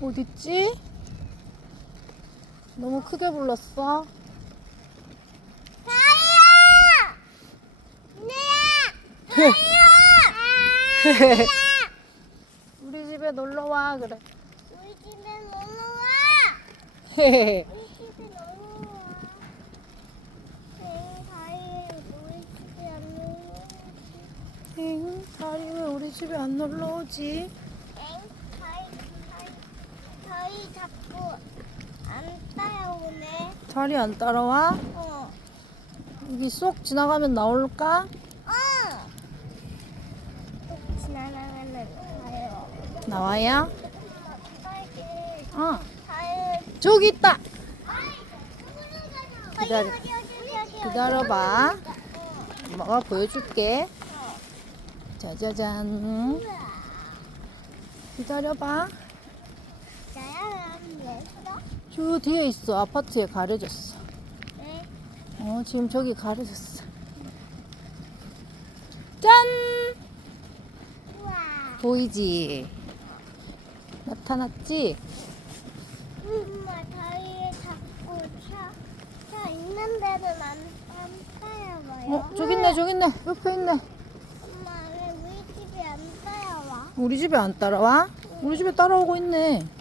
어딨지? 너무 크게 불렀어. 다이야! 우리 집에 놀러 와 그래. 우리 집에 놀러 와! 우리 집에 놀러 와. 응, 다이 우리 집에 안 놀러 오지. 엥, 다리 왜 우리 집에 안 놀러 오지? 엥? 다이, 다이, 다이 자꾸 안 따라오네. 다리 안 따라와? 어. 여기 쏙 지나가면 나올까? 어! 또 지나가면은 가요. 다이, 어. 저기 있다. 기다려. 기다려. 기다려봐. 엄마가 보여줄게. 짜자잔. 기다려봐. 나야 했어? 저 뒤에 있어. 아파트에 가려졌어. 네. 어, 지금 저기 가려졌어. 짠! 우와. 보이지? 나타났지? 엄마 다리에 자꾸 차, 차 있는 데는 안, 안 따라와요. 어, 저기 있네, 저기 있네. 옆에 있네. 엄마 왜 우리 집에 안 따라와? 우리 집에 안 따라와? 우리 집에 따라오고 있네.